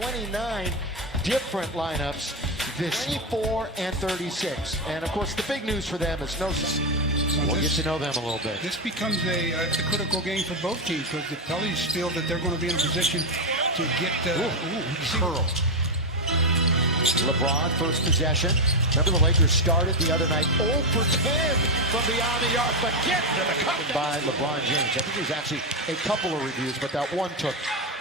29 different lineups this 24 and 36. And of course, the big news for them is we'll get to know them a little bit. This becomes a critical game for both teams because the Pelicans feel that they're going to be in a position to get curl. LeBron, first possession. Remember the Lakers started the other night 0 for 10 from beyond the arc, but get to the cup by LeBron James. I think there's actually a couple of reviews, but that one took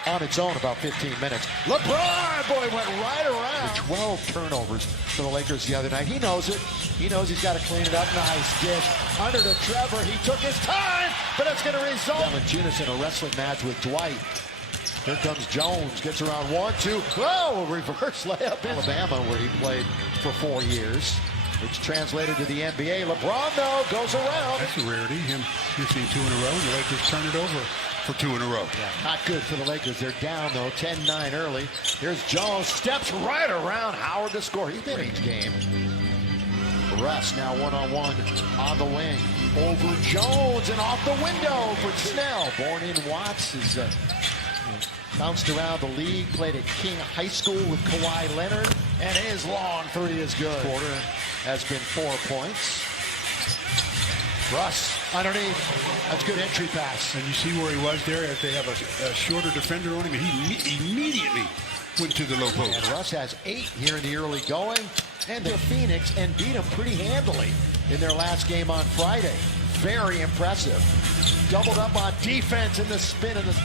on its own about 15 minutes. LeBron, boy, went right around. 12 turnovers for the Lakers the other night. He knows it. He knows he's got to clean it up. Nice dish. Under to Trevor. He took his time, but it's going to result. Valanciunas in a wrestling match with Dwight. Here comes Jones, gets around 1, 2, oh, reverse layup in Alabama where he played for 4 years, which translated to the NBA. LeBron, though, goes around. That's a rarity, him missing 2 in a row, and the Lakers turn it over for 2 in a row. Yeah, not good for the Lakers. They're down, though, 10-9 early. Here's Jones, steps right around Howard to score. He's been each game. Russ now one-on-one on the wing. Over Jones and off the window for Snell. Born in Watts is... bounced around the league, played at King High School with Kawhi Leonard, and his long three is good. Quarter has been 4 points. Russ underneath. That's good entry pass. And you see where he was there as they have a shorter defender on him, and he immediately went to the low post. And Russ has 8 here in the early going, and they're Phoenix and beat them pretty handily in their last game on Friday. Very impressive. Doubled up on defense in the spin of the...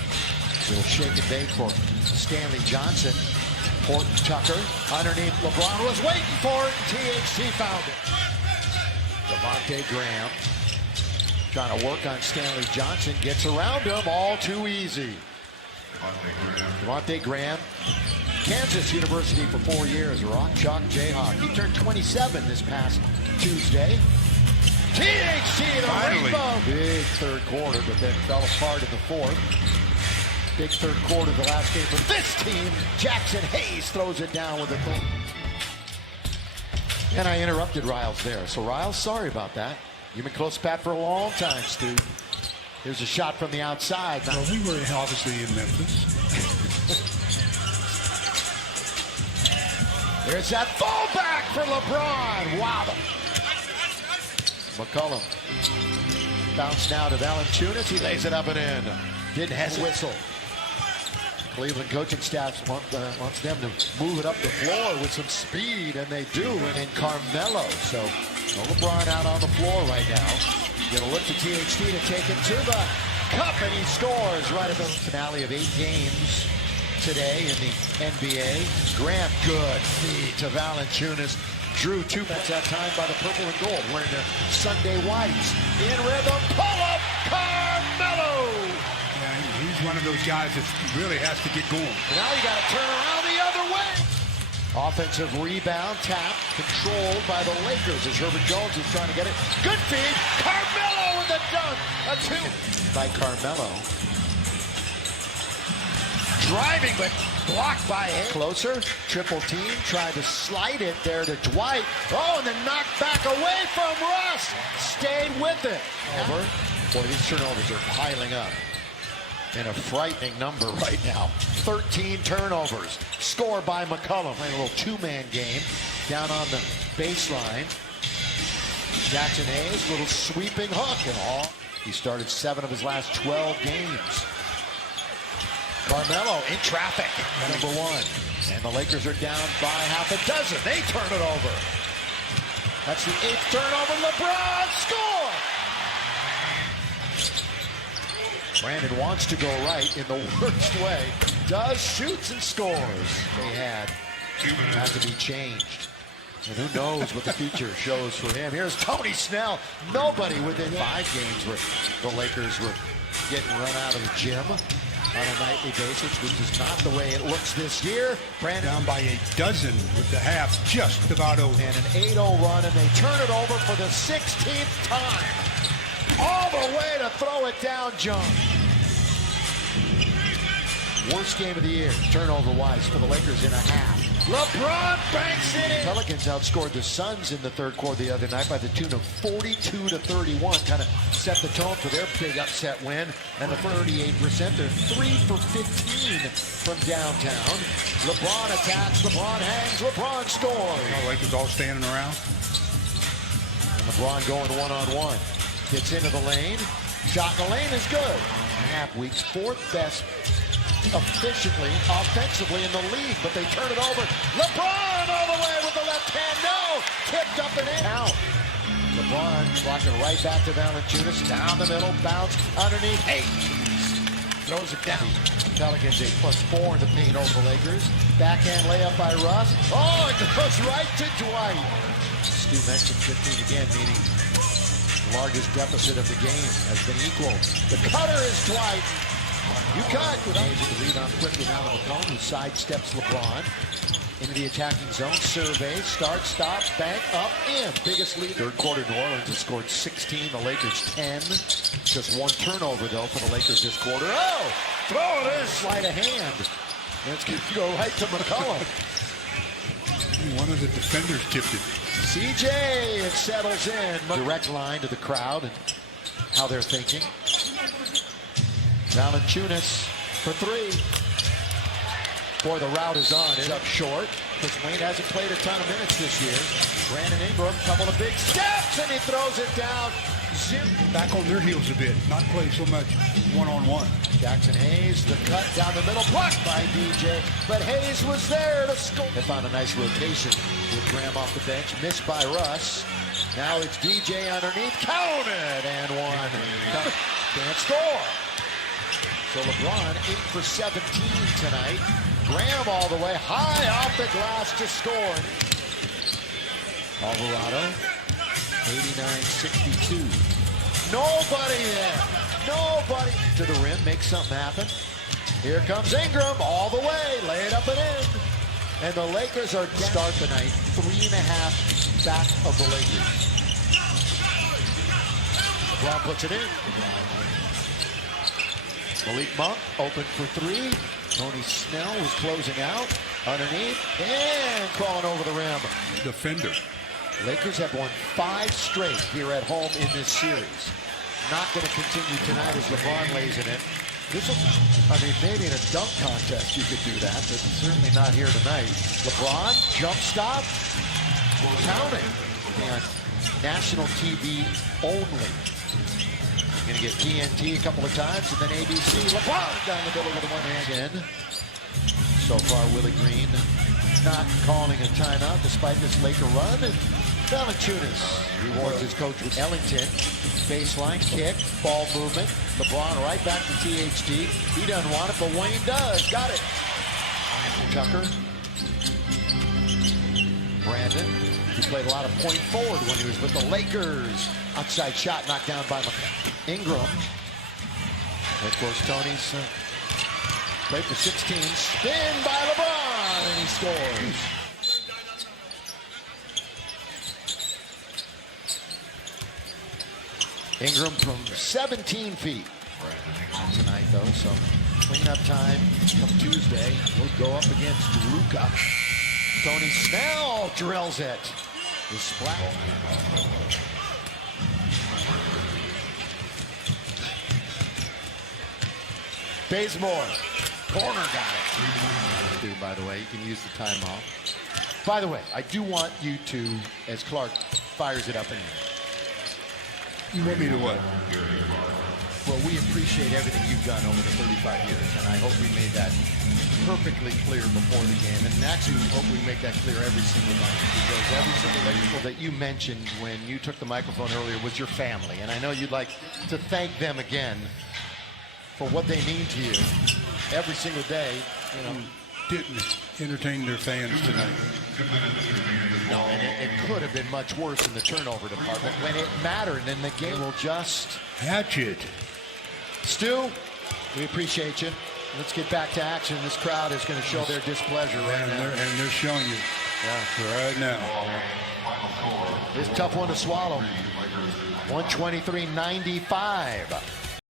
Little shake and bake for Stanley Johnson. Horton Tucker underneath. LeBron was waiting for it. THC found it. Devontae Graham trying to work on Stanley Johnson. Gets around him. All too easy. Devontae Graham. Kansas University for 4 years. Rock Chalk Jayhawk. He turned 27 this past Tuesday. THC the rainbow. Big third quarter, but then fell apart in the fourth. Big third quarter of the last game for this team. Jackson Hayes throws it down with a goal. And I interrupted Riles there. So Riles, sorry about that. You've been close to Pat for a long time, Stu. Here's a shot from the outside. Well, we were obviously in Memphis. There's that fallback for LeBron. Wow. McCollum. Bounce now to Valanciunas. He lays it up and in. Didn't have a whistle. Cleveland coaching staff wants them to move it up the floor with some speed, and they do. And Carmelo. So no LeBron out on the floor right now. Gonna look to THT to take him to the cup, and he scores right at the finale of 8 games today in the NBA. Grant, good feed to Valanciunas. Drew 2 points that time by the purple and gold, wearing the Sunday whites. In rhythm, pull up, Carmelo. He's one of those guys that really has to get going. Now you got to turn around the other way. Offensive rebound, tap, controlled by the Lakers as Herbert Jones is trying to get it. Good feed. Carmelo with the dunk. A 2 by Carmelo. Driving, but blocked by him. Closer, triple team, tried to slide it there to Dwight. Oh, and then knocked back away from Russ. Stayed with it. Over. Boy, these turnovers are piling up. In a frightening number right now. 13 turnovers. Scored by McCollum. Playing a little 2-man game down on the baseline. Jackson Hayes, little sweeping hook and all. He started 7 of his last 12 games. Carmelo in traffic, number 1. And the Lakers are down by half a dozen. They turn it over. That's the 8th turnover. LeBron score! Brandon wants to go right in the worst way. Does, shoots, and scores. They had to be changed. And who knows what the future shows for him. Here's Tony Snell. Nobody within 5 games where the Lakers were getting run out of the gym on a nightly basis, which is not the way it looks this year. Brandon down by 12 with the half just about over. And an 8-0 run, and they turn it over for the 16th time. All the way to throw it down, John. Worst game of the year, turnover-wise, for the Lakers in a half. LeBron banks it in. Pelicans outscored the Suns in the third quarter the other night by the tune of 42-31. Kind of set the tone for their big upset win. And the 38%, they're 3 for 15 from downtown. LeBron attacks, LeBron hangs, LeBron scores. The Lakers all standing around. And LeBron going one-on-one. Gets into the lane. Shot in the lane is good. Week's fourth best efficiently, offensively in the league, but they turn it over. LeBron all the way with the left hand. No! Tipped up and in. Out. LeBron blocking right back to Valanciunas. Down the middle, bounce underneath. Hayes throws it down. Pelicans a +4 in the paint over the Lakers. Backhand layup by Russ. Oh, it goes right to Dwight. Stu mentioned 15 again, meaning the largest deficit of the game has been equal. The cutter is Dwight. You cut. Able to rebound quickly now to McCollum, who sidesteps LeBron into the attacking zone. Survey, start, stop, bank, up, in. Biggest lead. Third quarter, New Orleans has scored 16. The Lakers 10. Just one turnover, though, for the Lakers this quarter. Oh, throw it in. Sleight of hand. It's going to go right to McCollum. One of the defenders tipped it. CJ, it settles in. Direct line to the crowd and how they're thinking. Valanciunas for three. Boy, the route is on. It's up short because Wayne hasn't played a ton of minutes this year. Brandon Ingram, couple of big steps, and he throws it down. Zip. Back on their heels a bit. Not play so much one-on-one. Jackson Hayes, the cut down the middle, blocked by DJ. But Hayes was there to score. They found a nice rotation with Graham off the bench. Missed by Russ. Now it's DJ underneath. Counted and one. Can't score. So LeBron 8 for 17 tonight. Graham all the way high off the glass to score. Alvarado, 89-62. Nobody there. Nobody to the rim. Make something happen. Here comes Ingram all the way. Lay it up and in. And the Lakers are start the night 3.5 back of the Lakers. LeBron puts it in. Malik Monk open for three. Tony Snell was closing out. Underneath and crawling over the rim. Defender. Lakers have won 5 straight here at home in this series. Not going to continue tonight as LeBron lays it in. This will, I mean, maybe in a dunk contest you could do that, but certainly not here tonight. LeBron, jump stop, counting. And national TV only. Going to get TNT a couple of times, and then ABC. LeBron down the middle with a one-hand in. So far, Willie Green not calling a timeout despite this Laker run. And Valanciunas rewards his coach with Ellington. Baseline kick, ball movement. LeBron right back to THD. He doesn't want it, but Wayne does. Got it. Tucker. Brandon. He played a lot of point forward when he was with the Lakers. Outside shot knocked down by Ingram. Of course, Tony's played for 16. Spin by LeBron, and he scores. Ingram from 17 feet tonight, though, so cleanup time come Tuesday. We'll go up against Luka. Tony Snell drills it. The splat. Bazemore, corner got it. By the way, you can use the timeout. By the way, I do want you to, as Clark fires it up in here. You want me to what? Well, we appreciate everything you've done over the 35 years, and I hope we made that perfectly clear before the game, and actually hope we make that clear every single night, because every single people that you mentioned when you took the microphone earlier was your family, and I know you'd like to thank them again for what they mean to you every single day. You know, didn't entertain their fans tonight. No, and it could have been much worse in the turnover department. When it mattered, then the game will just hatchet. Stu, we appreciate you. Let's get back to action. This crowd is going to show their displeasure right now. And they're showing you right now. It's a tough one to swallow. 123-95.